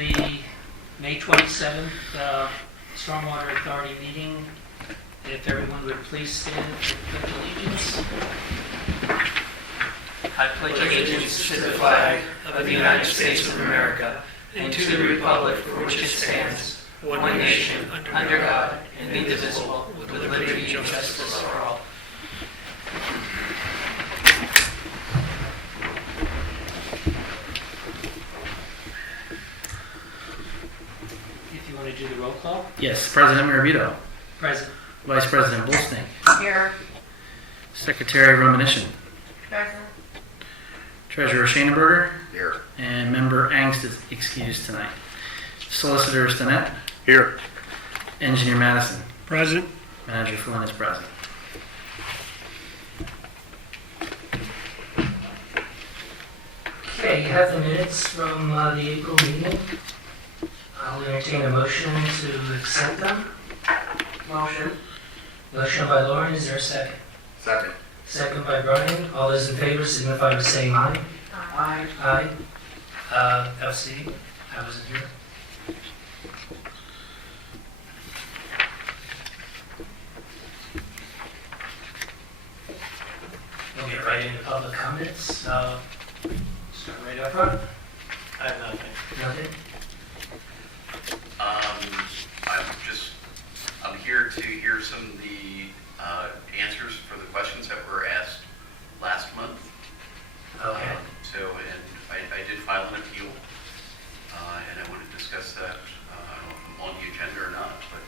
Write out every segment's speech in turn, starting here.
the May 27th Stormwater Authority meeting. If everyone would please stand for the pledge of allegiance. I pledge allegiance to the flag of the United States of America and to the republic for which it stands, one nation, under God, indivisible, with liberty and justice for all. If you want to do the roll call. Yes, President Mirabito. Present. Vice President Bolsting. Here. Secretary Romanishin. Present. Treasurer Schoenberger. Here. And Member Angst is excused tonight. Solicitor Stinnett. Here. Engineer Madison. Present. Manager Flynn is present. Okay, you have the minutes from the April meeting. I'll entertain a motion to accept them. Motion. Motion by Lauren, is there a second? Second. Second by Brian. All those in favor signify by saying aye. Aye. Aye. Abstain. I wasn't here. We'll get right into public comments. Start right up front. I have nothing. Nothing? I'm here to hear some of the answers for the questions that were asked last month. Okay. And I did file an appeal, and I want to discuss that. I don't know if I'm on the agenda or not, but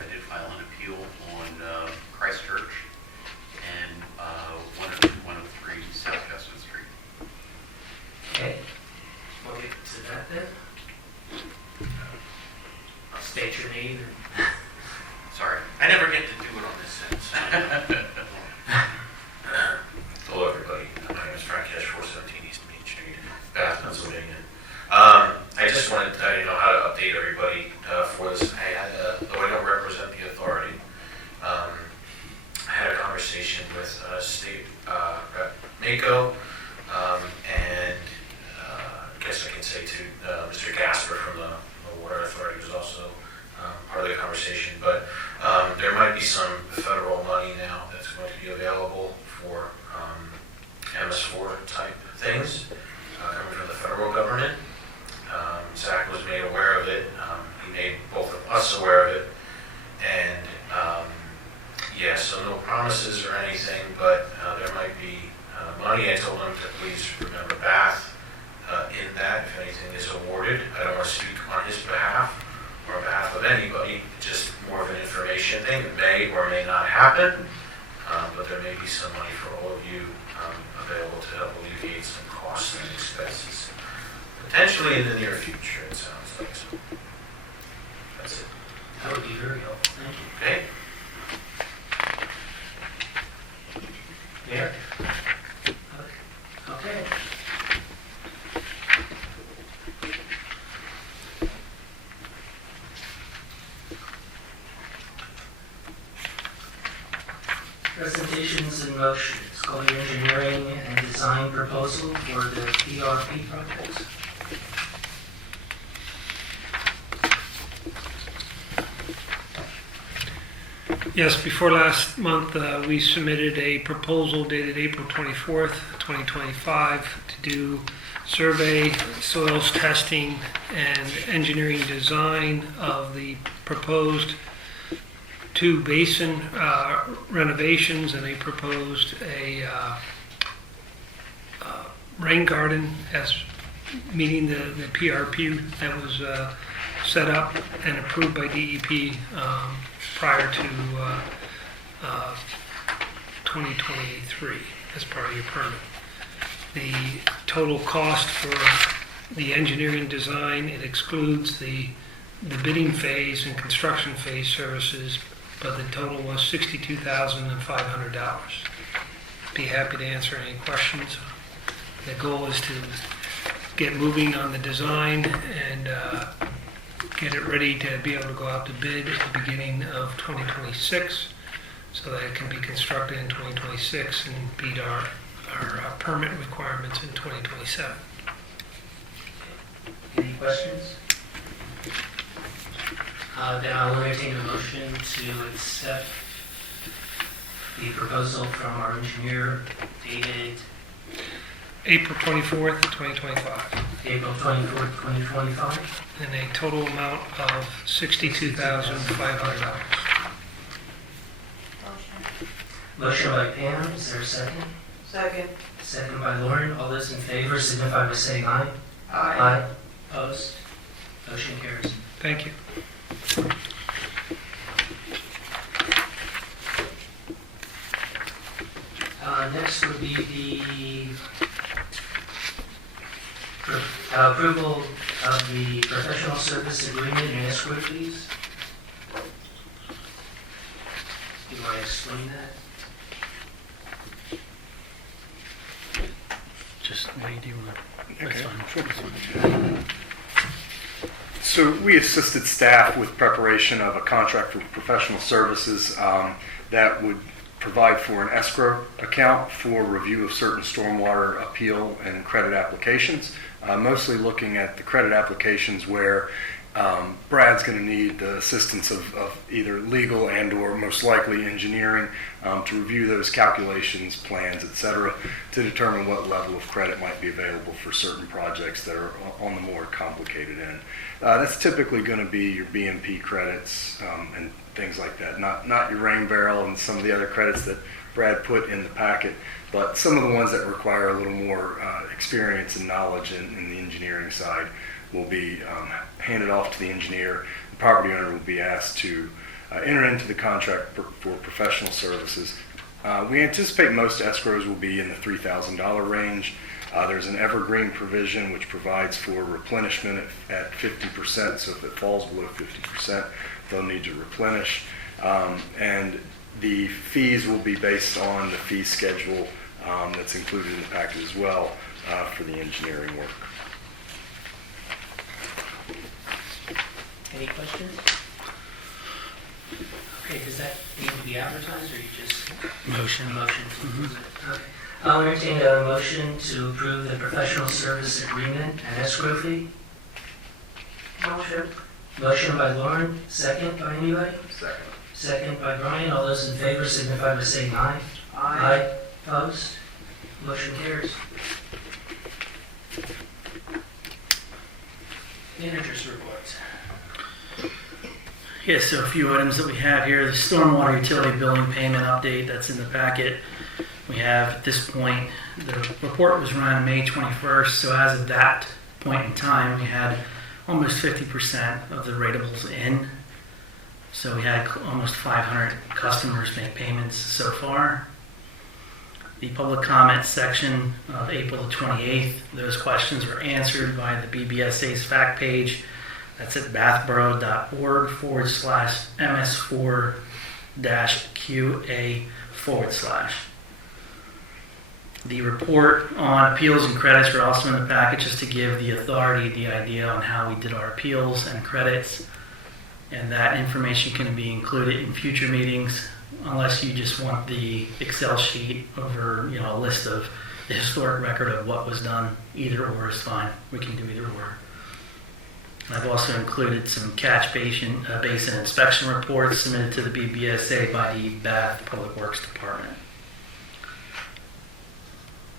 I did file an appeal on Christchurch and 103 South Justin Street. Okay. We'll get to that then. I'll state your name. Sorry. I never get to do it on this end. Hello, everybody. My name is Frank Cash, 417 East Main Street, Bath, Pennsylvania. I just wanted to tell you how to update everybody for this. Though I don't represent the authority, I had a conversation with State Rep. Mako, and I guess I can say to Mr. Gasper from the Water Authority was also part of the conversation. But there might be some federal money now that's going to be available for MS4 type things coming from the federal government. Zach was made aware of it. He made both of us aware of it. And yeah, so no promises or anything, but there might be money. I told him to please remember Bath in that if anything is awarded. I don't want to speak on his behalf or on behalf of anybody, just more of an information thing. It may or may not happen, but there may be some money for all of you available to help alleviate some costs and expenses, potentially in the near future, it sounds like. So that's it. That would be very helpful. Thank you. Okay? Mayor? Okay. Presentations and motions. Colliers Engineering and Design proposal for the PRP projects. Yes, before last month, we submitted a proposal dated April 24th, 2025 to do survey, soils testing, and engineering design of the proposed 2 basin renovations, and they proposed a rain garden as meeting the PRP that was set up and approved by DEP prior to 2023 as part of your permit. The total cost for the engineering design, it excludes the bidding phase and construction phase services, but the total was $62,500. Be happy to answer any questions. The goal is to get moving on the design and get it ready to be able to go out to bid at the beginning of 2026 so that it can be constructed in 2026 and beat our permit requirements in 2027. Any Any questions? Then I'll entertain a motion to accept the proposal from our engineer dated April 24th, 2025, April 24th, 2025. in a total amount of $62,500. Motion by Pam, is there a second? Second. Second by Lauren. All those in favor signify by saying aye. Aye. Opposed? Motion carries. Thank you. Next would be the approval of the professional service agreement and escrow fees. Do you want to explain that? Just Wade, do you want to? Okay, That's fine. sure. So we assisted staff with preparation of a contract for professional services that would provide for an escrow account for review of certain stormwater appeal and credit applications, mostly looking at the credit applications where Brad's going to need the assistance of either legal and or most likely engineering to review those calculations, plans, etc., to determine what level of credit might be available for certain projects that are on the more complicated end. That's typically going to be your BMP credits and things like that, not your rain barrel and some of the other credits that Brad put in the packet, but some of the ones that require a little more experience and knowledge in the engineering side will be handed off to the engineer. The property owner will be asked to enter into the contract for professional services. We anticipate most escrows will be in the $3,000 range. There's an evergreen provision which provides for replenishment at 50%, so if it falls below 50%, they'll need to replenish. And the fees will be based on the fee schedule that's included in the package as well for the engineering work. Any questions? Okay, does that need to be advertised or you just Motion. a motion to approve it? Okay. I'll entertain a motion to approve the professional service agreement and escrow fee. Motion. Motion by Lauren, second by anybody? Second. Second by Brian. All those in favor signify by saying aye. Aye. Opposed? Motion carries. Managers reports. Yes, so a few items that we have here. The stormwater utility billing payment update that's in the packet. We have at this point, the report was run on May 21st, so as of that point in time, we had almost 50% of the ratables in. So we had almost 500 customers make payments so far. The public comment section of April the 28th, those questions were answered by the BBSA's fact page. That's at bathborough.org/ms4-QA/. The report on appeals and credits were also in the package just to give the authority the idea on how we did our appeals and credits. And that information can be included in future meetings unless you just want the Excel sheet over, a list of the historic record of what was done. Either or is fine. We can do either or. I've also included some catch basin inspection reports submitted to the BBSA by the Bath Public Works Department.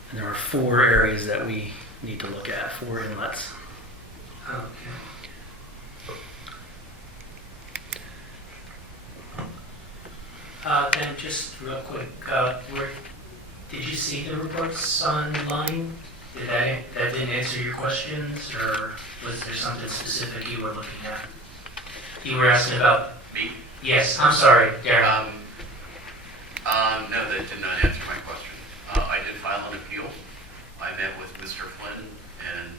And there are 4 areas that we need to look at, 4 inlets. Okay. Then just real quick, did you see the reports online? That didn't answer your questions, or was there something specific you were looking at? You were asking about... Me? Yes, I'm sorry, Darren. No, that did not answer my question. I did file an appeal. I met with Mr. Flynn and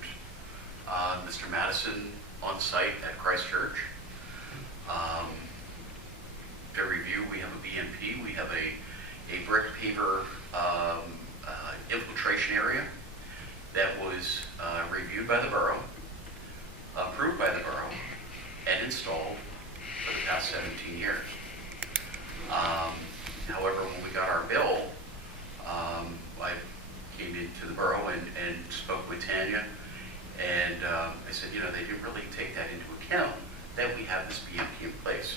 Mr. Madison on site at Christchurch. To review, we have a BMP. We have a brick paver infiltration area that was reviewed by the borough, approved by the borough, and installed for the past 17 years. However, when we got our bill, I came into the borough and spoke with Tanya And I said, they didn't really take that into account, that we have this BMP in place.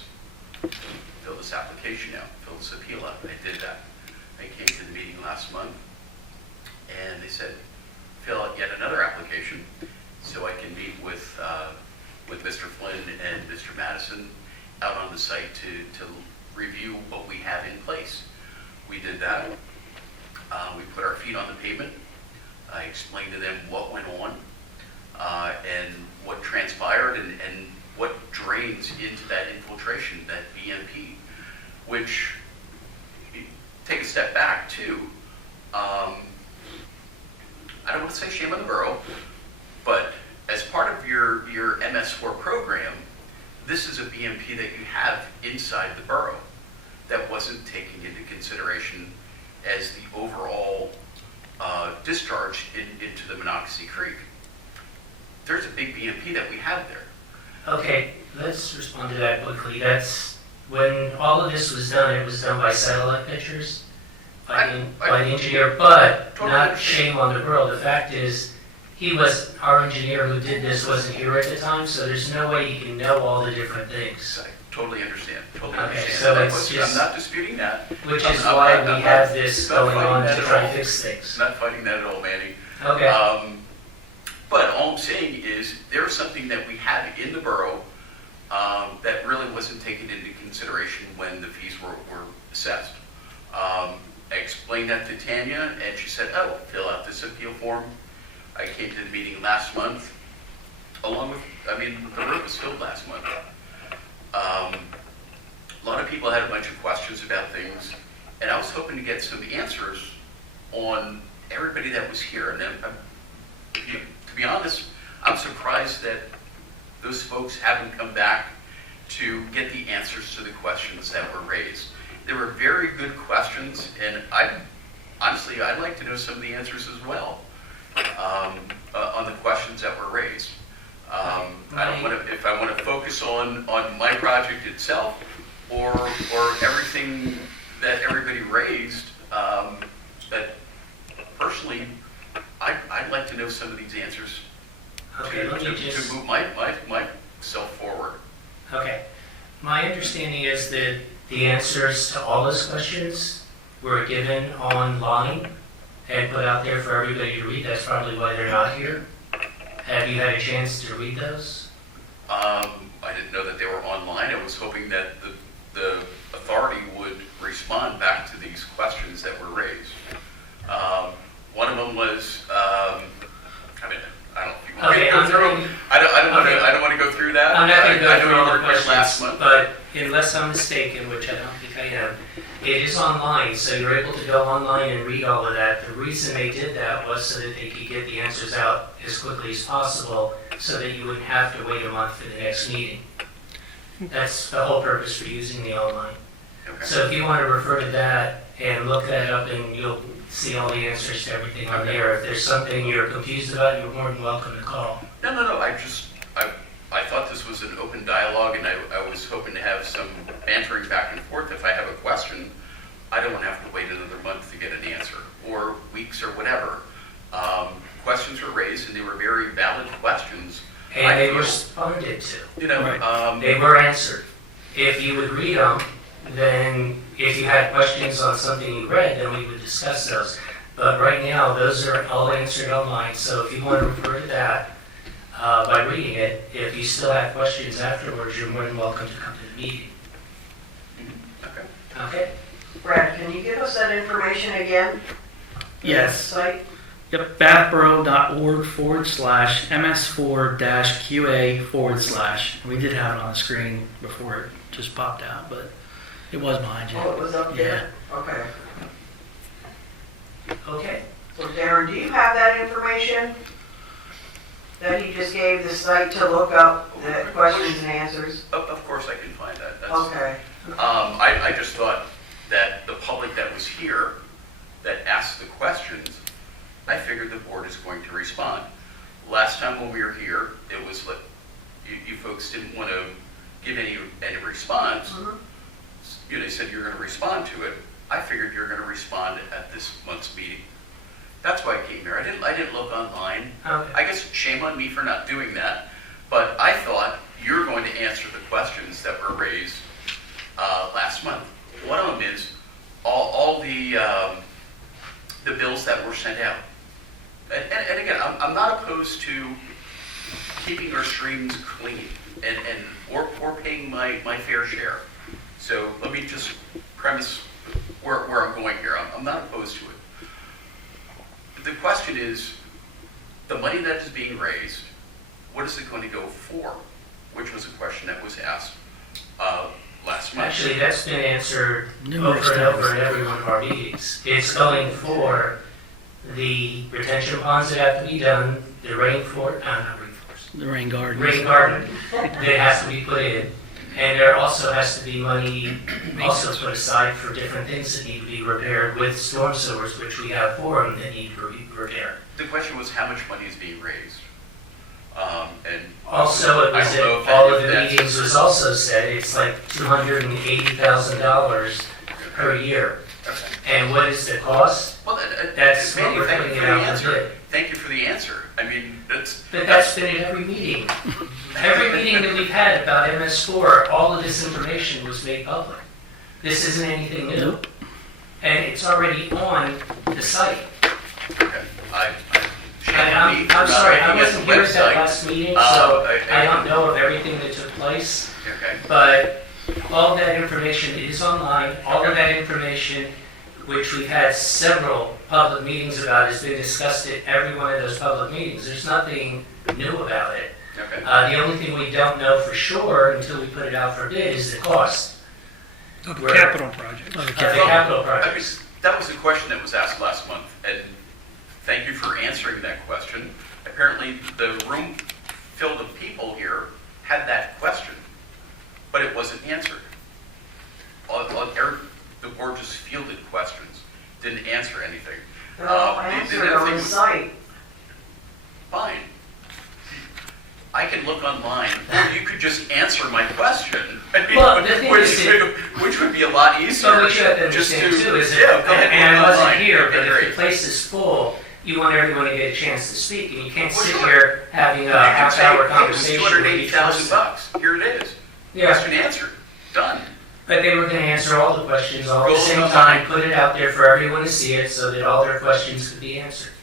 Fill this application out, fill this appeal out. I did that. I came to the meeting last month, and they said, fill out yet another application so I can meet with Mr. Flynn and Mr. Madison out on the site to review what we have in place. We did that. We put our feet on the pavement. I explained to them what went on and what transpired and what drains into that infiltration, that BMP, which, take a step back too, I don't want to say shame on the borough, but as part of your MS4 program, this is a BMP that you have inside the borough that wasn't taken into consideration as the overall discharge into the Monocacy Creek. There's a big BMP that we have there. Okay, let's respond to that quickly. That's, when all of this was done, it was done by satellite pictures, by the engineer, but Totally not understand. shame on the borough. The fact is, our engineer who did this wasn't here at the time, so there's no way he can know all the different things. I totally understand. Totally Okay, understand. so That it's was- just- I'm not disputing that. Which I'm is not- why I'm we not- have this not going fighting on that to at try all. to fix things. Not fighting that at all, Manny. Okay, But all I'm saying is there's something that we have in the borough that really wasn't taken into consideration when the fees were assessed. I explained that to Tanya, and she said, oh, fill out this appeal form. I came to the meeting last month, along with, the room was filled last month. A lot of people had a bunch of questions about things, and I was hoping to get some answers on everybody that was here. And then, to be honest, I'm surprised that those folks haven't come back to get the answers to the questions that were raised. They were very good questions, and honestly, I'd like to know some of the answers as well on the questions that were raised. I don't want to, if I want to focus on my project itself or everything that everybody raised, but personally, I'd like to know some of these answers okay, let me just... to move myself forward. Okay. My understanding is that the answers to all those questions were given online and put out there for everybody to read. That's probably why they're not here. Have you had a chance to read those? I didn't know that they were online. I was hoping that the authority would respond back to these questions that were raised. One of them was, I don't know if you want Okay, me to go I'm through going... them. I don't want to go through that. I'm not going to go I know through you all the were here last questions, month. but unless I'm mistaken, which I don't think I am, it is online, so you're able to go online and read all of that. The reason they did that was so that they could get the answers out as quickly as possible, so that you wouldn't have to wait a month for the next meeting. That's the whole purpose for using the online. Okay. So if you want to refer to that and look that up, and you'll see all the answers to everything on there. If there's something you're confused about, you're more than welcome to call. No. I thought this was an open dialogue, and I was hoping to have some bantering back and forth. If I have a question, I don't want to have to wait another month to get an answer, or weeks, or whatever. Questions were raised, and they were very valid questions. And they were responded to. Right. They were answered. If you would read them, then if you had questions on something you read, then we would discuss those. But right now, those are all answered online, so if you want to refer to that by reading it, if you still have questions afterwards, you're more than welcome to come to the meeting. Okay. Okay? Brad, can you give us that information again? Yes. Site? Yep, bathborough.org/ms4-QA/. We did have it on the screen before it just popped out, but it was behind you. Oh, it was up there? Okay. Okay. So Darren, do you have that information that he just gave the site to look up the questions and answers? Of course I can find that. That's, Okay. I just thought that the public that was here, that asked the questions, I figured the board is going to respond. Last time when we were here, it was like, you folks didn't want to give any response. Mhm. They said you're going to respond to it. I figured you're going to respond at this month's meeting. That's why I came here. I didn't look online. Okay. I guess shame on me for not doing that, but I thought you were going to answer the questions that were raised last month. One of them is all the bills that were sent out. And again, I'm not opposed to keeping our streams clean or paying my fair share. So let me just premise where I'm going here. I'm not opposed to it. The question is, the money that is being raised, what is it going to go for? Which was a question that was asked last month. Actually, that's been answered Numerous over and over times. in every one of our meetings. It's going for the retention ponds that have to be done, the The rain garden. rain garden that has to be put in. And there also has to be money also put aside for different things that need to be repaired with storm sewers, which we have 4 of them that need to be repaired. The question was how much money is being raised. And Also, it was I don't know at if all any of the that- meetings was also said, it's like $280,000 per year. Okay. And what is the cost? Well, That's what Manny, we're thank you putting for it the out answer. to bid. Thank you for the answer. I mean, But that's been at every meeting. Every meeting that we've had about MS4, all of this information was made public. This isn't anything new. Nope. And it's already on the site. okay. And I'm sorry, I wasn't here at that last meeting, so I don't know of everything that took place. Okay. But all of that information is online. All of that information, which we've had several public meetings about, has been discussed at every one of those public meetings. There's nothing new about it. Okay. The only thing we don't know for sure until we put it out for bid is the cost Of the Where- capital project. of the capital I projects. mean, that was a question that was asked last month, and thank you for answering that question. Apparently, the room filled of people here had that question, but it wasn't answered. The board just fielded questions, didn't answer anything. They're all The answered other on thing the was- site. Fine. I can look online, or you could just answer my question. I mean, Well, the thing is which would be a lot easier. So what you have to just understand too is yeah, that, go ahead, and I look wasn't online. here, Okay, but if great. the place is full, you want everyone to get a chance to speak, and you can't Well, sit sure. here having a You can say, half-hour "Hey, it was conversation with each person. $280,000. Here it is. Yeah, Question answered. Done. but they were gonna answer all the questions all at Go the same online. time, put it out there for everyone to see it, so that all their questions could be answered.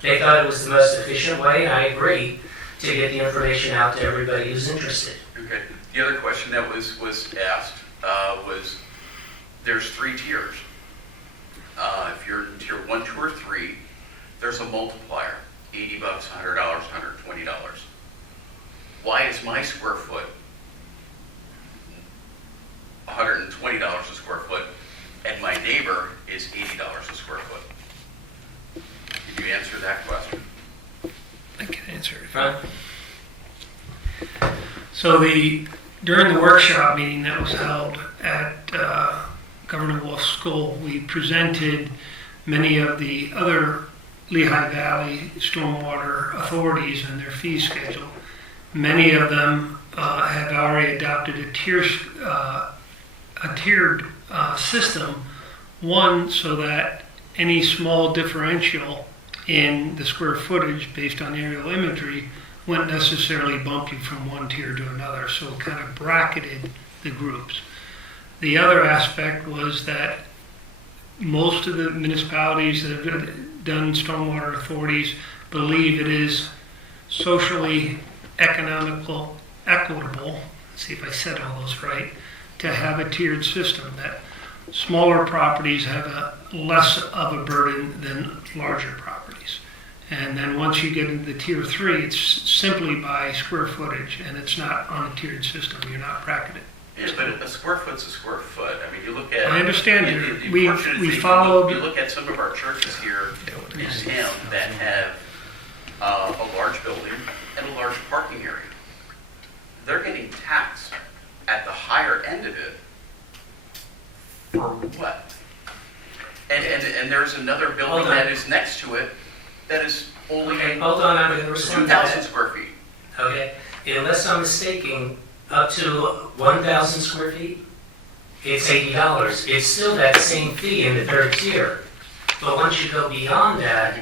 They thought it was the most efficient way, and I agree, to get the information out to everybody who's interested. Okay. The other question that was asked was, there's 3 tiers. If you're in tier 1, 2, or 3, there's a multiplier, $80, $100, $120. Why is my square foot $120 a square foot, and my neighbor is $80 a square foot? Can you answer that question? I can answer it. Right? So during the workshop meeting that was held at Governor Wolf's School, we presented many of the other Lehigh Valley stormwater authorities and their fee schedule. Many of them have already adopted a tiered system, one so that any small differential in the square footage based on aerial imagery wouldn't necessarily bump you from one tier to another, so it kind of bracketed the groups. The other aspect was that most of the municipalities that have done stormwater authorities believe it is socially economical, equitable, let's see if I said all those right, to have a tiered system, that smaller properties have a less of a burden than larger properties. And then once you get into the tier 3, it's simply by square footage, and it's not on a tiered system. You're not bracketed. Yeah, but a square foot's a square foot. I mean, you look at. I understand the- you. the We unfortunate thing, followed- You look at some of our churches here in town that have a large building and a large parking area. They're getting taxed at the higher end of it for what? And there's another building Hold on. that is next to it that is only Okay, hold on, I'm gonna respond to 2,000 that. square feet. Okay, unless I'm mistaken, up to 1,000 square feet, it's $80. It's still that same fee in the 3rd tier. But once you go beyond that,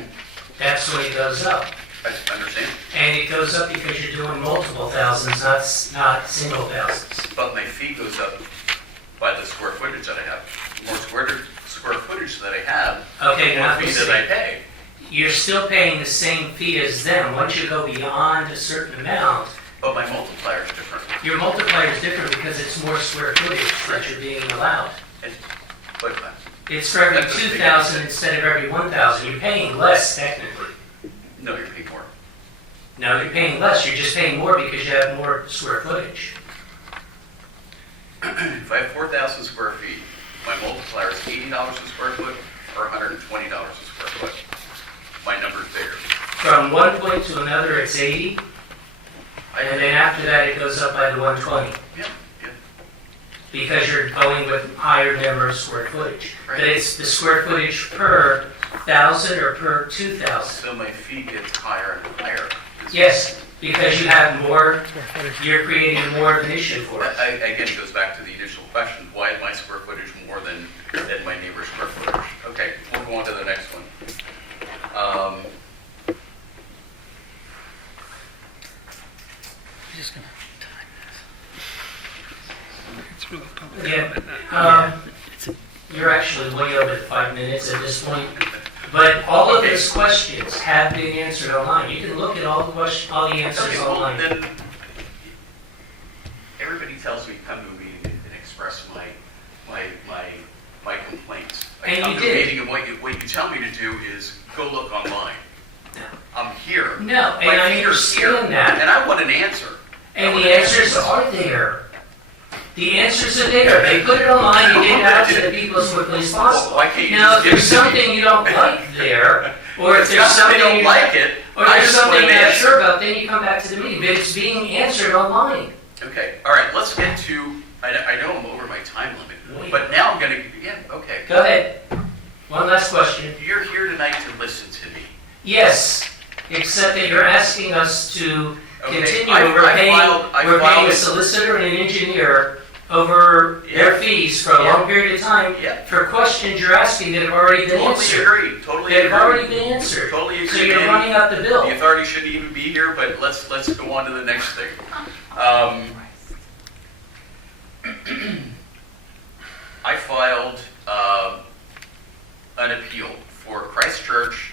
that's when it goes up. I understand, And it goes up because you're doing multiple thousands, not single thousands. but my fee goes up by the square footage that I have. The more square footage that I have, Okay, the now more fee that I pay. you're still paying the same fee as them. Once you go beyond a certain amount, But my multiplier is different. your multiplier is different because it's more square footage that you're being allowed. But It's for every That's a big 2,000 instead of every 1,000. You're paying less technically. no, you're paying more. No, you're paying less. You're just paying more because you have more square footage. If I have 4,000 square feet, my multiplier is $80 a square foot or $120 a square foot. My number's bigger. From one point to another, it's 80, and then after that, it goes up by the 120 Yeah, yeah. because you're going with higher number of square footage. Right. But it's the square footage per 1,000 or per 2,000. So my fee gets higher and higher. Yes, because you have more, you're creating more of an issue for us. Again, it goes back to the initial question, why is my square footage more than my neighbor's square footage? Okay, we'll go on to the next one. Just gonna time It's really public Yeah, comment. You're actually way over the 5 minutes at this point. But all of those questions have been answered online. You can look at all the questions, all the answers Okay, well, online. then, everybody tells me come to a meeting and express my complaints. I And come you to a did. meeting and what you tell me to do is go look online. No. I'm here. No, My and I feet are here, understand that. and I want an answer. And the answers are there. The answers are there. They put it online, you get it out to the people as quickly as possible. Why can't you Now, just if give there's it to me? something you don't like there, or if It's there's not that something I don't you like it, or I there's just want something an you're not answer. sure about, then you come back to the meeting. But it's being answered online. Okay, all right, let's get to, I know I'm over my time limit, but now I'm gonna, yeah, okay. Go ahead. One last question. You're here tonight to listen to me. Yes, except that you're asking us to Okay, continue. I We're paying filed- a solicitor and an engineer over their fees for a long period of time Yeah. for questions you're asking that have already been Totally answered. agree, totally That have already agree. been answered. Totally So agree, you're Danny. running up the The bill. authority shouldn't even be here, but let's go on to the next thing. I filed an appeal for Christchurch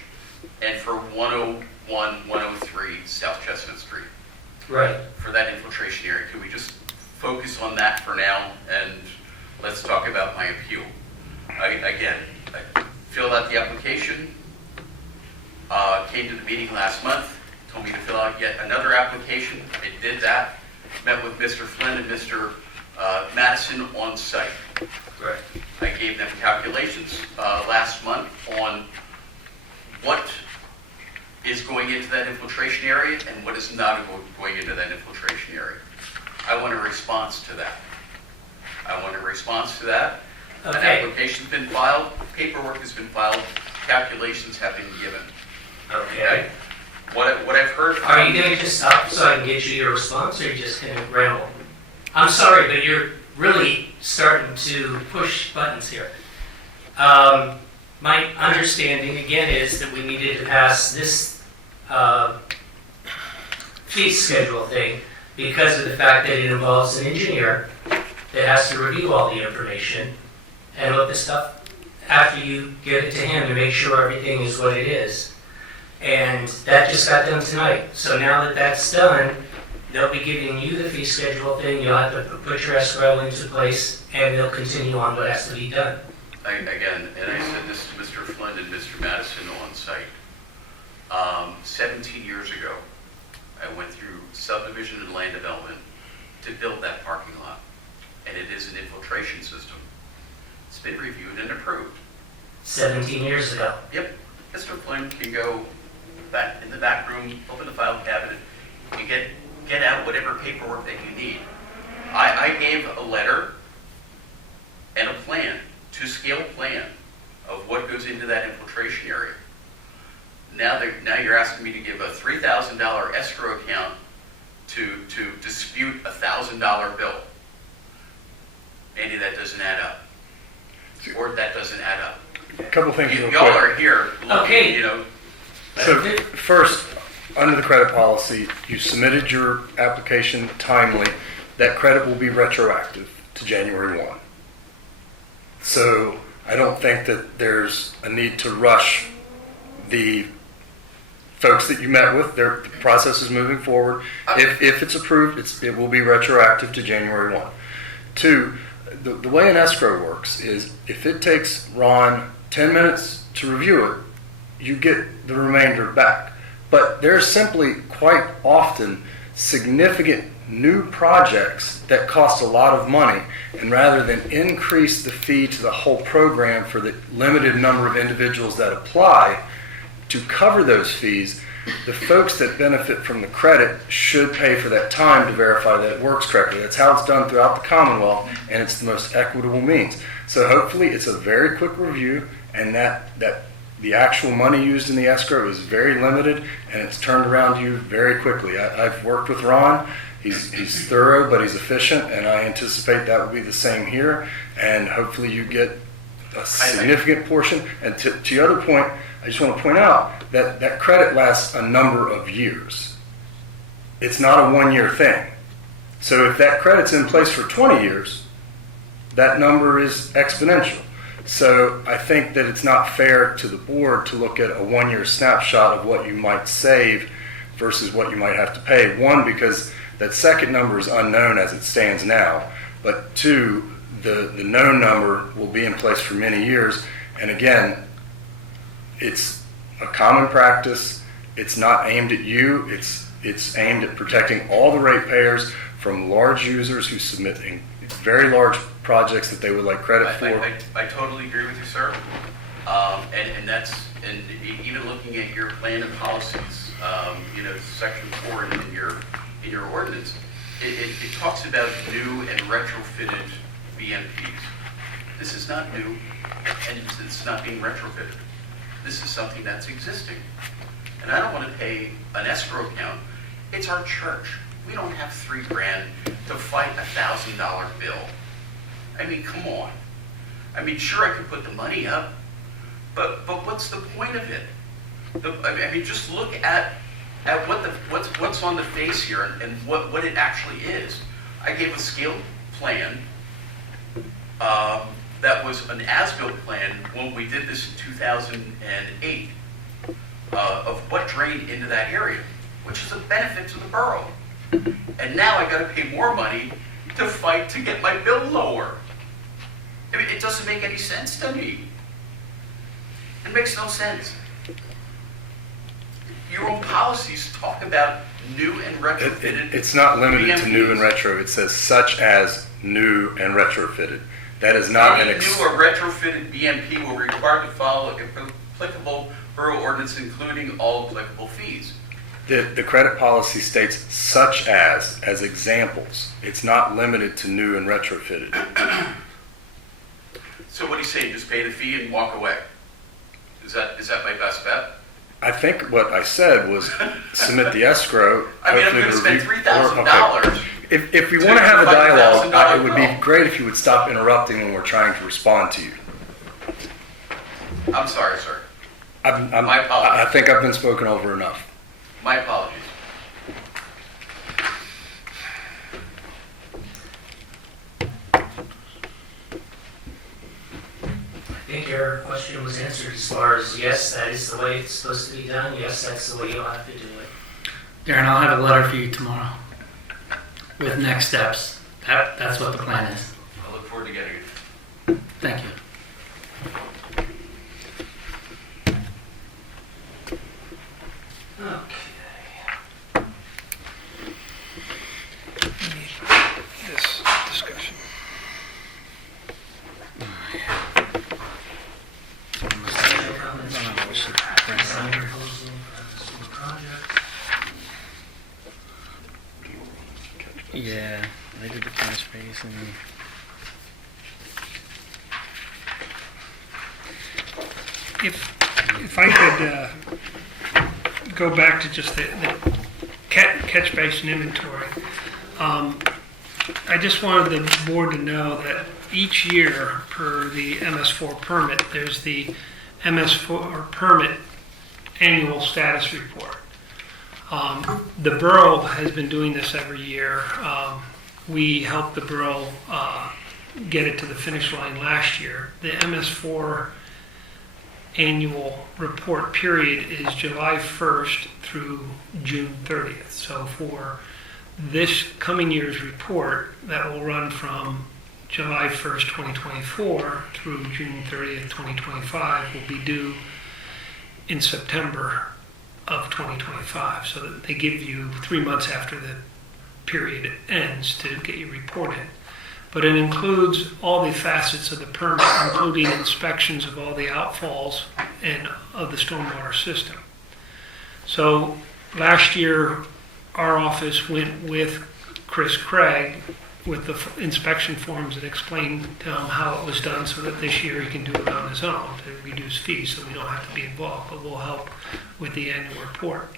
and for 101, 103 South Chestnut Street Right. for that infiltration area. Could we just focus on that for now and let's talk about my appeal? I filled out the application, came to the meeting last month, told me to fill out yet another application. I did that, met with Mr. Flynn and Mr. Madison on site. Right. I gave them calculations last month on what is going into that infiltration area and what is not going into that infiltration area. I want a response to that. An Okay. application's been filed, paperwork has been filed, calculations have been given. Okay. What I've heard Are from, you going to just stop so I can get you your response, or are you just going to ramble? I'm sorry, but you're really starting to push buttons here. My understanding, again, is that we needed to pass this fee schedule thing because of the fact that it involves an engineer that has to review all the information and look the stuff after you get it to him to make sure everything is what it is. And that just got done tonight. So now that that's done, they'll be giving you the fee schedule thing. You'll have to put your escrow into place, and they'll continue on what has to be done. again, and I said this to Mr. Flynn and Mr. Madison on site, 17 years ago, I went through subdivision and land development to build that parking lot. And it is an infiltration system. It's been reviewed and approved. 17 years ago. Yep, Mr. Flynn can go back in the back room, open the file cabinet, and get out whatever paperwork that you need. I gave a letter and a plan, two-scale plan of what goes into that infiltration area. Now you're asking me to give a $3,000 escrow account to dispute a $1,000 bill. Andy, that doesn't add up. Or that doesn't add up. A couple things real Y'all quick. are here looking, Okay. you know, So first, under the credit policy, you submitted your application timely, that credit will be retroactive to January 1. So I don't think that there's a need to rush the folks that you met with. The process is moving forward. If it's approved, it will be retroactive to January 1. Two, the way an escrow works is if it takes Ron 10 minutes to review it, you get the remainder back. But there's simply quite often significant new projects that cost a lot of money, and rather than increase the fee to the whole program for the limited number of individuals that apply to cover those fees, the folks that benefit from the credit should pay for that time to verify that it works correctly. That's how it's done throughout the Commonwealth, and it's the most equitable means. So hopefully it's a very quick review, and that the actual money used in the escrow is very limited, and it's turned around to you very quickly. I've worked with Ron. He's thorough, but he's efficient, and I anticipate that will be the same here, and hopefully you get a significant portion. And to your other point, I just want to point out that credit lasts a number of years. It's not a one-year thing. So if that credit's in place for 20 years, that number is exponential. So I think that it's not fair to the board to look at a one-year snapshot of what you might save versus what you might have to pay. One, because that second number is unknown as it stands now. But two, the known number will be in place for many years. And again, it's a common practice. It's not aimed at you. It's aimed at protecting all the ratepayers from large users who submit very large projects that they would like credit for. I totally agree with you, sir. And even looking at your plan and policies, section 4 in your ordinance, it talks about new and retrofitted BMPs. This is not new, and it's not being retrofitted. This is something that's existing. And I don't want to pay an escrow account. It's our church. We don't have $3,000 to fight a $1,000 bill. I mean, come on. I mean, sure, I could put the money up, but what's the point of it? I mean, just look at what's on the face here and what it actually is. I gave a scale plan that was an as-built plan when we did this in 2008 of what drained into that area, which is a benefit to the borough. And now I got to pay more money to fight to get my bill lower. I mean, it doesn't make any sense to me. It makes no sense. Your own policies talk about new and retrofitted. It's not limited BMPs. To new and retro. It says such as new and retrofitted. That is not an new or retrofitted BMP will be required to follow applicable borough ordinance, including all applicable fees. The credit policy states such as examples. It's not limited to new and retrofitted. So what he's saying, just pay the fee and walk away. Is that my best bet? I think what I said was submit the escrow. I mean, I'm going to spend $3,000. Okay. If we want to have a dialogue, it would be great if you would stop interrupting when we're trying to respond to you. I'm sorry, sir. My apologies. I think I've been spoken over enough. My apologies. I think your question was answered as far as, yes, that is the way it's supposed to be done. Yes, that's the way you'll have to do it. Darren, I'll have a letter for you tomorrow with next steps. That's what the plan is. I look forward to getting it. Thank you. This discussion. Yeah, I did the catch basin. If I could go back to just the catch basin inventory, I just wanted the board to know that each year per the MS4 permit, there's the MS4 permit annual status report. The borough has been doing this every year. We helped the borough get it to the finish line last year. The MS4 annual report period is July 1st through June 30th. So for this coming year's report, that will run from July 1st, 2024 through June 30th, 2025, will be due in September of 2025. So that they give you 3 months after the period ends to get your report in. But it includes all the facets of the permit, including inspections of all the outfalls and of the stormwater system. So last year, our office went with Chris Craig with the inspection forms and explained to him how it was done so that this year he can do it on his own to reduce fees so we don't have to be involved, but we'll help with the annual report.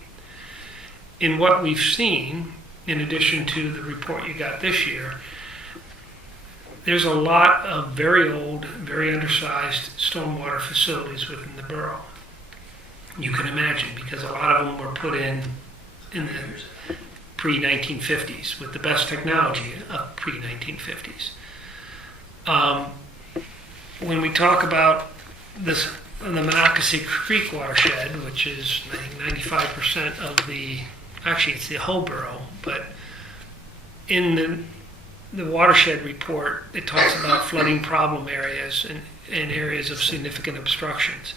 In what we've seen, in addition to the report you got this year, there's a lot of very old, very undersized stormwater facilities within the borough. You can imagine, because a lot of them were put in the pre-1950s with the best technology of pre-1950s. When we talk about this, the Monocacy Creek watershed, which is I think 95% of the, actually it's the whole borough, but in the watershed report, it talks about flooding problem areas and areas of significant obstructions.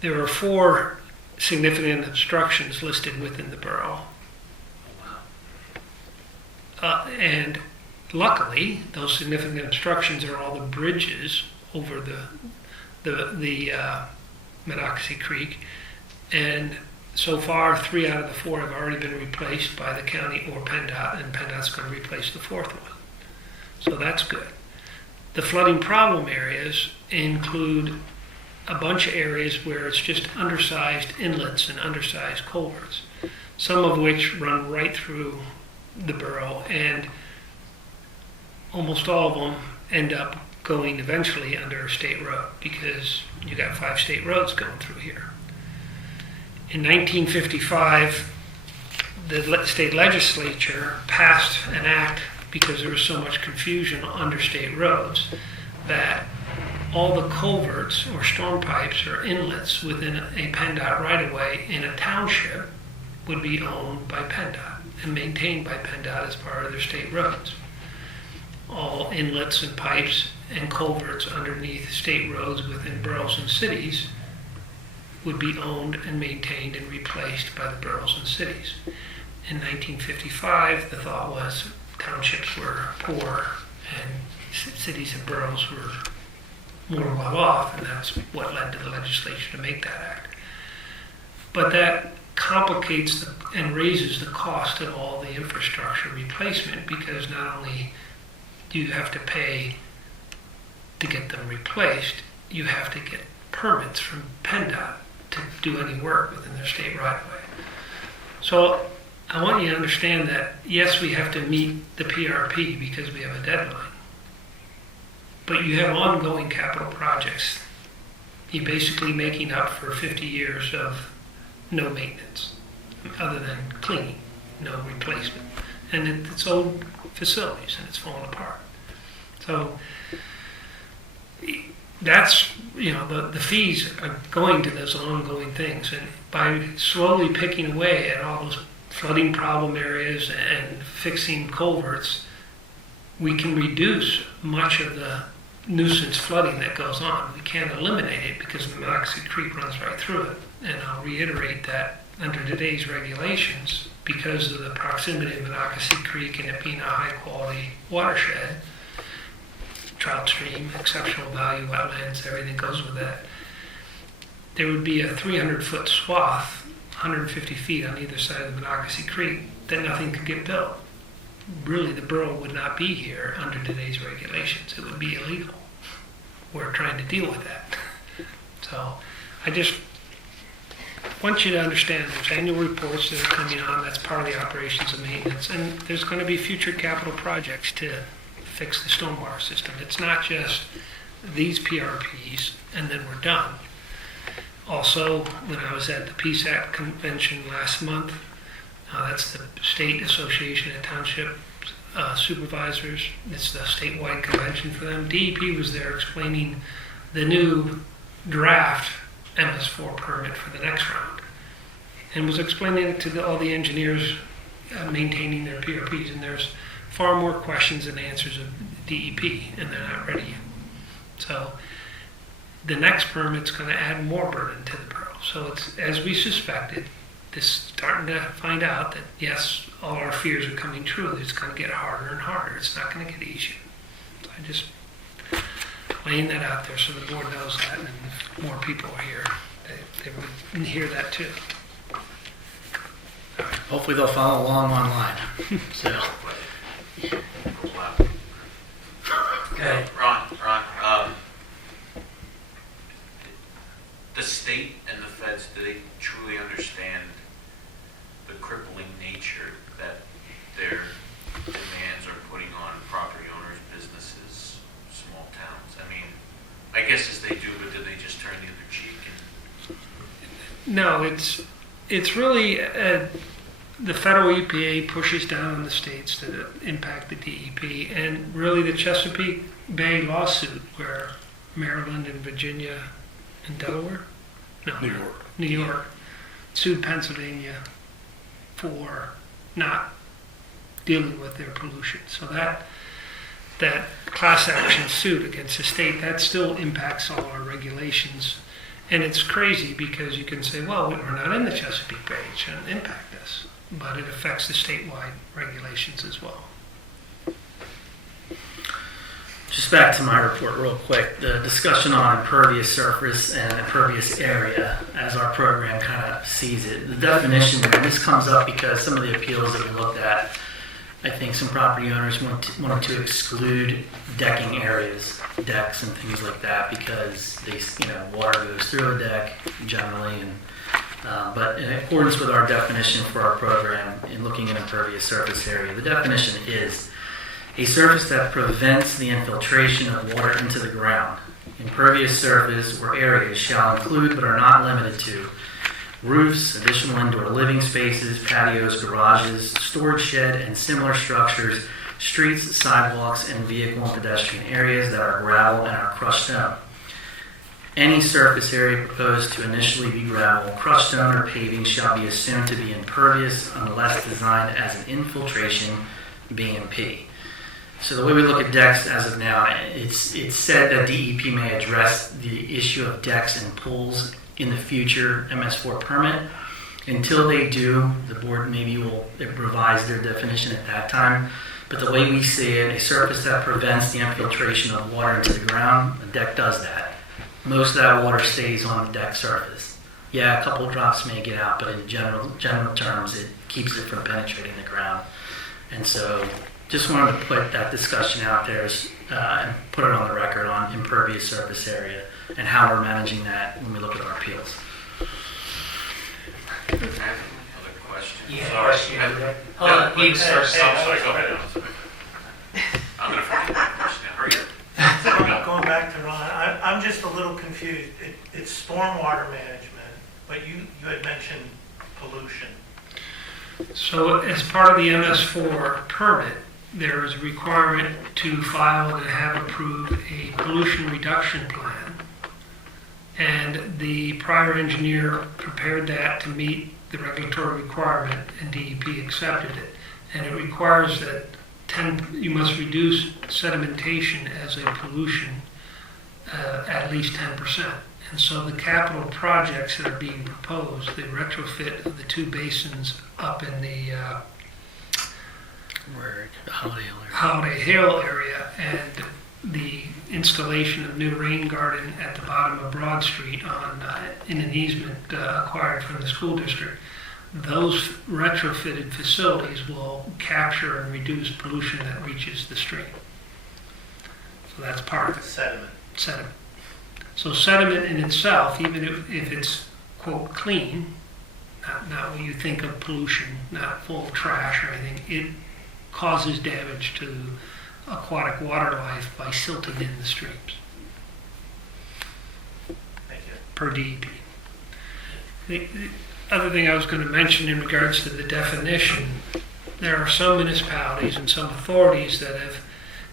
There are 4 significant obstructions listed within the borough. And luckily, those significant obstructions are all the bridges over the Monocacy Creek. And so far, 3 out of the 4 have already been replaced by the county or PennDOT, and PennDOT's going to replace the 4th one. So that's good. The flooding problem areas include a bunch of areas where it's just undersized inlets and undersized culverts, some of which run right through the borough, and almost all of them end up going eventually under a state road because you got 5 state roads going through here. In 1955, the state legislature passed an act because there was so much confusion under state roads that all the culverts or storm pipes or inlets within a PennDOT right-of-way in a township would be owned by PennDOT and maintained by PennDOT as part of their state roads. All inlets and pipes and culverts underneath state roads within boroughs and cities would be owned and maintained and replaced by the boroughs and cities. In 1955, the thought was townships were poor and cities and boroughs were more well off, and that's what led to the legislation to make that act. But that complicates and raises the cost of all the infrastructure replacement, because not only do you have to pay to get them replaced, you have to get permits from PennDOT to do any work within their state right-of-way. So I want you to understand that, yes, we have to meet the PRP because we have a deadline, but you have ongoing capital projects. You're basically making up for 50 years of no maintenance, other than cleaning, no replacement. And it's old facilities and it's falling apart. So that's, the fees are going to those ongoing things. And by slowly picking away at all those flooding problem areas and fixing culverts, we can reduce much of the nuisance flooding that goes on. We can't eliminate it because the Monocacy Creek runs right through it. And I'll reiterate that under today's regulations, because of the proximity of Monocacy Creek and it being a high-quality watershed, trout stream, exceptional value, wetlands, everything goes with that, there would be a 300-foot swath, 150 feet on either side of the Monocacy Creek, that nothing could get built. Really, the borough would not be here under today's regulations. It would be illegal. We're trying to deal with that. So I just want you to understand there's annual reports that are coming on. That's part of the operations and maintenance. And there's going to be future capital projects to fix the stormwater system. It's not just these PRPs and then we're done. Also, when I was at the PSAC convention last month, That's the State Association of Township Supervisors. It's the statewide convention for them. DEP was there explaining the new draft MS4 permit for the next round, and was explaining it to all the engineers maintaining their PRPs, and there's far more questions than answers of DEP, and they're not ready yet. So the next permit's going to add more burden to the borough. So it's, as we suspected, this starting to find out that yes, all our fears are coming true. It's going to get harder and harder. It's not going to get easier. So I just laying that out there so the board knows that, and if more people are here, they would hear that too. Hopefully they'll follow along online. So, Okay. Ron, the state and the feds, do they truly understand the crippling nature that their demands are putting on property owners, businesses, small towns? I mean, I guess as they do, but do they just turn the other cheek? No, it's really the federal EPA pushes down on the states that impact the DEP, and really the Chesapeake Bay lawsuit where Maryland and Virginia and Delaware, New York sued Pennsylvania for not dealing with their pollution. So that class action suit against the state, that still impacts all our regulations. And it's crazy because you can say, well, we're not in the Chesapeake Bay, it shouldn't impact us. But it affects the statewide regulations as well. just back to my report real quick. The discussion on impervious surface and impervious area as our program kind of sees it. The definition, and this comes up because some of the appeals that we looked at, I think some property owners wanted to exclude decking areas, decks and things like that, because they, water goes through a deck generally. But in accordance with our definition for our program in looking at impervious surface area, the definition is a surface that prevents the infiltration of water into the ground. Impervious surface or areas shall include but are not limited to roofs, additional indoor living spaces, patios, garages, storage shed, and similar structures, streets, sidewalks, and vehicle and pedestrian areas that are gravel and are crushed stone. Any surface area proposed to initially be gravel, crushed stone, or paving shall be assumed to be impervious unless designed as an infiltration B&P. So the way we look at decks as of now, it's said that DEP may address the issue of decks and pools in the future MS4 permit. Until they do, the board maybe will revise their definition at that time. But the way we see it, a surface that prevents the infiltration of water into the ground, a deck does that. Most of that water stays on the deck surface. Yeah, a couple of drops may get out, but in general terms, it keeps it from penetrating the ground. And so just wanted to put that discussion out there and put it on the record on impervious surface area and how we're managing that when we look at our appeals. Other questions? Yeah, question. Hold on, I'm you sorry, start. go ahead. I'm going to forget that question now. Hurry up. Going back to Ron, I'm just a little confused. It's stormwater management, but you had mentioned pollution. So as part of the MS4 permit, there is a requirement to file and have approved a pollution reduction plan. And the prior engineer prepared that to meet the regulatory requirement, and DEP accepted it. And it requires that you must reduce sedimentation as a pollution at least 10%. And so the capital projects that are being proposed, the retrofit of the two basins up in the Holiday Hill area and the installation of new rain garden at the bottom of Broad Street in an easement acquired from the school district, those retrofitted facilities will capture and reduce pollution that reaches the stream. So that's part of it. Sediment. So sediment in itself, even if it's, quote, clean, not when you think of pollution, not full of trash or anything, it causes damage to aquatic water life by silting in the streams. Thank you. Per DEP. other thing I was going to mention in regards to the definition, there are some municipalities and some authorities that have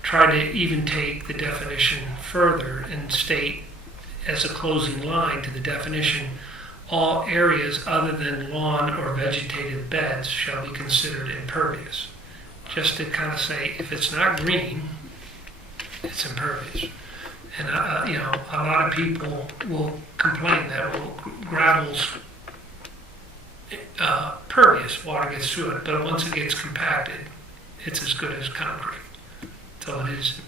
tried to even take the definition further and state as a closing line to the definition, all areas other than lawn or vegetated beds shall be considered impervious. Just to kind of say, if it's not green, it's impervious. And, a lot of people will complain that, well, gravel's pervious, water gets through it, but once it gets compacted, it's as good as concrete. So it is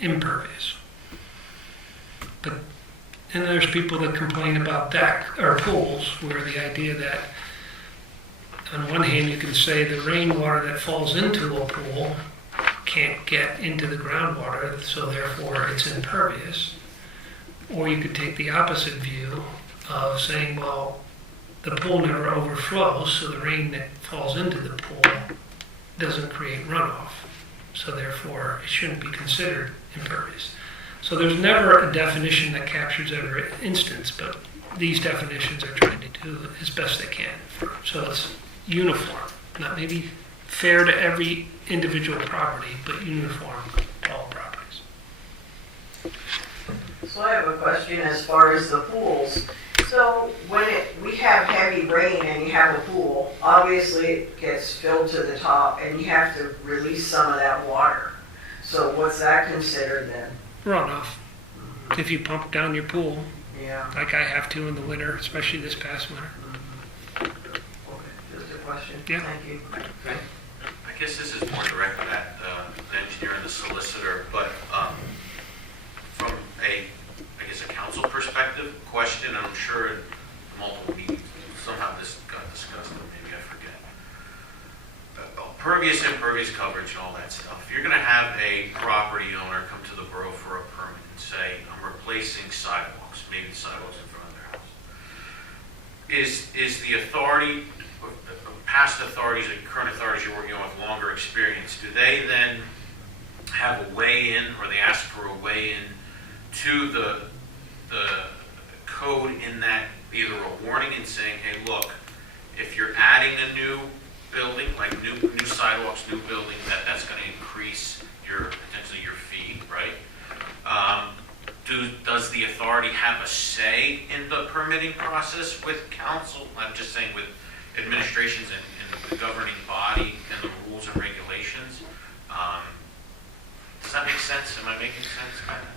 impervious. But and there's people that complain about deck or pools, where the idea that on one hand you can say the rainwater that falls into a pool can't get into the groundwater, so therefore it's impervious. Or you could take the opposite view of saying, well, the pool never overflows, so the rain that falls into the pool doesn't create runoff, so therefore it shouldn't be considered impervious. So there's never a definition that captures every instance, but these definitions are trying to do as best they can. So it's uniform, not maybe fair to every individual property, but uniform to all properties. So I have a question as far as the pools. So when we have heavy rain and you have a pool, obviously it gets filled to the top and you have to release some of that water. So what's that considered then? Runoff. If you pump down your pool, Yeah. like I have to in the winter, especially this past winter. Okay, just a question. Yeah. Thank you. I guess this is more directed at the engineer and the solicitor, but from a council perspective, question, and I'm sure in multiple meetings, somehow this got discussed, or maybe I forget. Pervious, impervious coverage and all that stuff. If you're going to have a property owner come to the borough for a permit and say, I'm replacing sidewalks, maybe the sidewalks in front of their house, is the authority, past authorities and current authorities you're working on with longer experience, do they then have a weigh in, or they ask for a weigh in to the code in that either a warning and saying, hey, look, if you're adding a new building, like new sidewalks, new building, that's going to increase potentially your fee, right? Does the authority have a say in the permitting process with council? I'm just saying with administrations and the governing body and the rules and regulations. Does that make sense? Am I making sense? Kind of?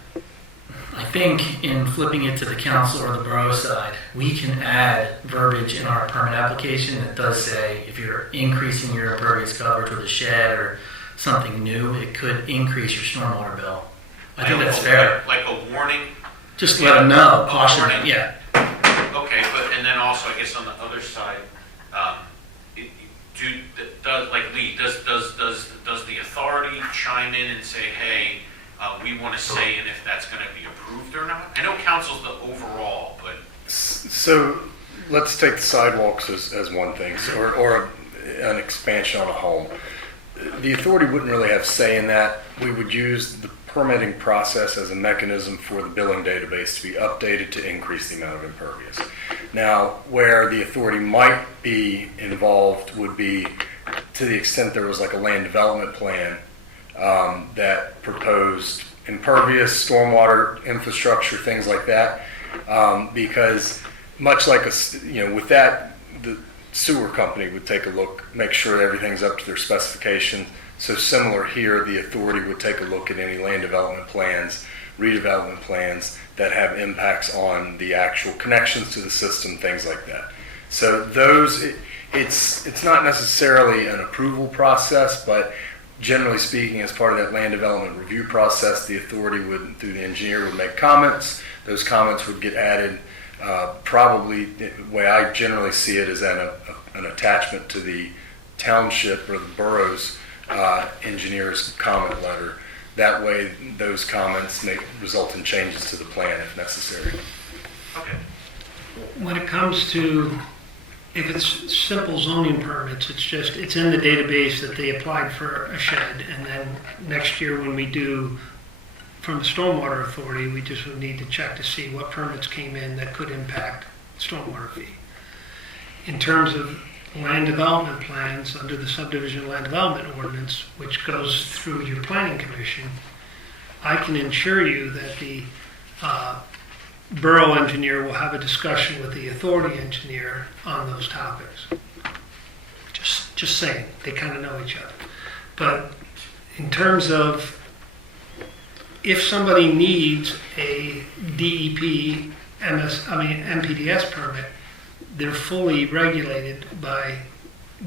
I think in flipping it to the council or the borough side, we can add verbiage in our permit application that does say if you're increasing your impervious coverage with a shed or something new, it could increase your stormwater bill. I think that's fair. Like a warning? Just let them know, A caution, warning. yeah. Okay, but, and then also, I guess on the other side, does the authority chime in and say, hey, we want to say in if that's going to be approved or not? I know council's the overall, but... So let's take the sidewalks as one thing, or an expansion on a home. The authority wouldn't really have say in that. We would use the permitting process as a mechanism for the billing database to be updated to increase the amount of impervious. Now, where the authority might be involved would be to the extent there was like a land development plan that proposed impervious stormwater infrastructure, things like that, because much like with that, the sewer company would take a look, make sure everything's up to their specification. So similar here, the authority would take a look at any land development plans, redevelopment plans that have impacts on the actual connections to the system, things like that. So those, it's not necessarily an approval process, but generally speaking, as part of that land development review process, the authority would, through the engineer, would make comments. Those comments would get added. Probably, the way I generally see it is an attachment to the township or the borough's engineer's comment letter. That way, those comments may result in changes to the plan if necessary. Okay. When it comes to, if it's simple zoning permits, it's in the database that they applied for a shed, and then next year when we do from the stormwater authority, we just would need to check to see what permits came in that could impact stormwater fee. in terms of land development plans under the subdivision land development ordinance, which goes through your planning commission, I can assure you that the borough engineer will have a discussion with the authority engineer on those topics. Just saying, they kind of know each other. But in terms of if somebody needs a DEP, MPDS permit, they're fully regulated by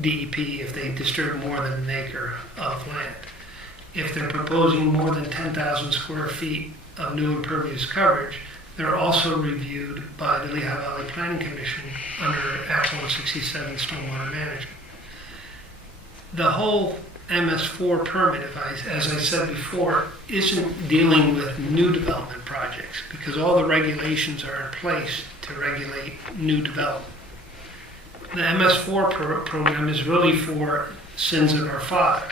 DEP if they disturb more than an acre of land. If they're proposing more than 10,000 square feet of new impervious coverage, they're also reviewed by the Lehigh Valley Planning Commission under Act 167 Stormwater Management. The whole MS4 permit, as I said before, isn't dealing with new development projects because all the regulations are in place to regulate new development. The MS4 program is really for sins of our father.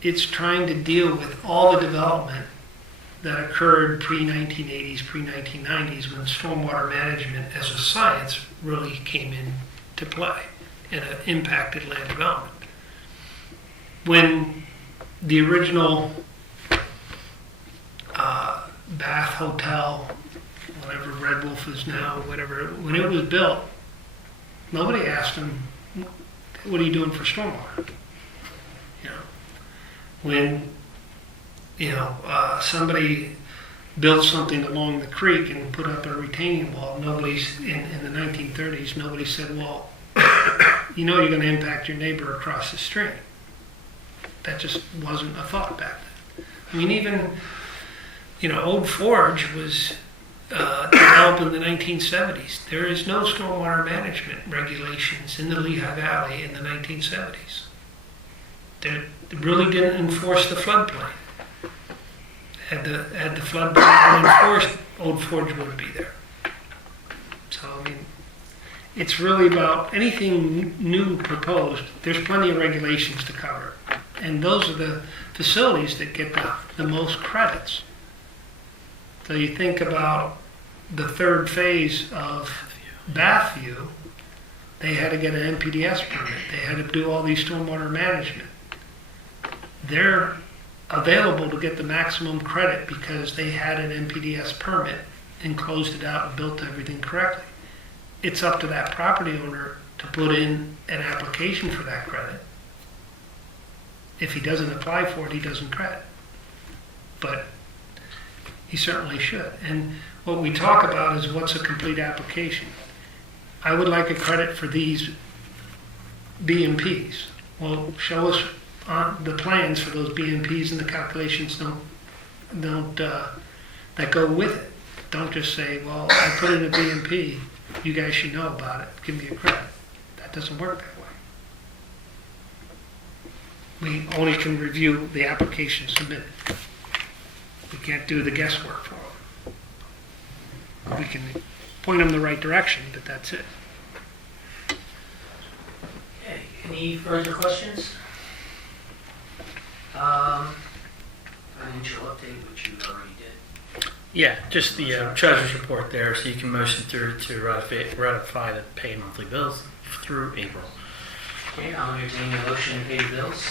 It's trying to deal with all the development that occurred pre-1980s, pre-1990s when stormwater management as a science really came into play and impacted land development. When the original Bath Hotel, whatever Red Wolf is now, whatever, when it was built, nobody asked them, what are you doing for stormwater? You know, when somebody built something along the creek and put up a retaining wall, nobody's in the 1930s, nobody said, well, you're going to impact your neighbor across the stream. That just wasn't a thought back then. I mean, even, Old Forge was developed in the 1970s. There is no stormwater management regulations in the Lehigh Valley in the 1970s. They really didn't enforce the floodplain. Had the floodplain been enforced, Old Forge wouldn't be there. So, I mean, it's really about anything new proposed. There's plenty of regulations to cover. And those are the facilities that get the most credits. So you think about the third phase of Bathview, they had to get an NPDS permit. They had to do all these stormwater management. They're available to get the maximum credit because they had an NPDS permit and closed it out and built everything correctly. It's up to that property owner to put in an application for that credit. If he doesn't apply for it, he doesn't credit. But he certainly should. And what we talk about is what's a complete application. I would like a credit for these BMPs. Well, show us on the plans for those BMPs and the calculations that go with it. Don't just say, well, I put in a BMP, you guys should know about it, give me a credit. That doesn't work that way. We only can review the application submitted. We can't do the guesswork for them. We can point them the right direction, but that's it. Okay, any further questions? Financial update, which you already did. Yeah, just the treasurer's report there, so you can motion through to ratify the paid monthly bills through April. Okay, I'll entertain a motion to pay the bills.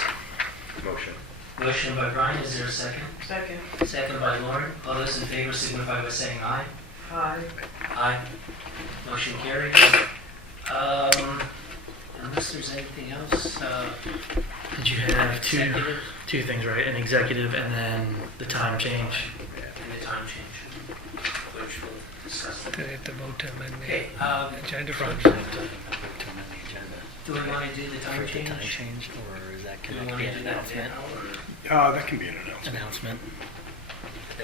Motion. Motion by Brian, is there a second? Second. Second by Lauren. All those in favor signify by saying aye. Aye. Aye. Motion carries. Unless there's anything else, Did you have executive two things, right? An executive and then the time change. and the time change, which we'll discuss. They have to vote to amend Okay, the agenda for do we want to do the time change? Or is that Do we want to do that now, or? That can be an announcement. announcement?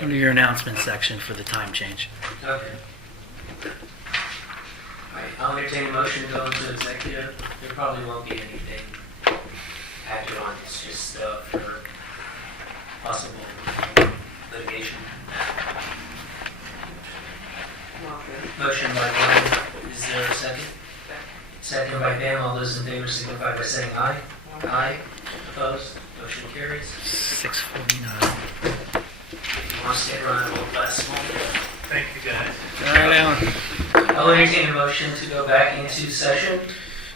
Under your announcement section for the time change. Okay. All right, I'll entertain a motion to go into executive. There probably won't be anything acted on. It's just for possible litigation. Motion by Brian. Is there a second? Second by Pam. All those in favor signify by saying aye. Aye. Opposed? Motion carries. 6:49. If you want to stay around, we'll last one. Thank you, guys. All right, Alan. I'll entertain a motion to go back into session.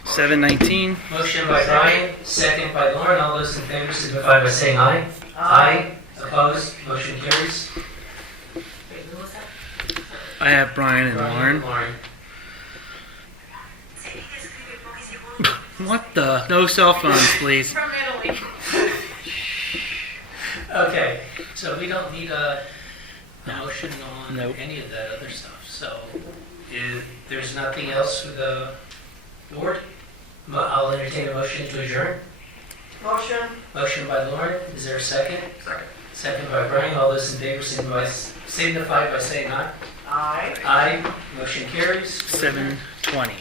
7:19. Motion by Brian, second by Lauren. All those in favor signify by saying aye. Aye. Opposed? Motion carries. I have Brian and Lauren. What the? No cell phones, please. From Italy. Okay, so we don't need a motion on Nope. any of that other stuff. So if there's nothing else for the board, I'll entertain a motion to adjourn. Motion? Motion by Lauren, is there a second? Second. Second by Brian, all those in favor signify by saying aye. Aye. Aye, motion carries. 7:20.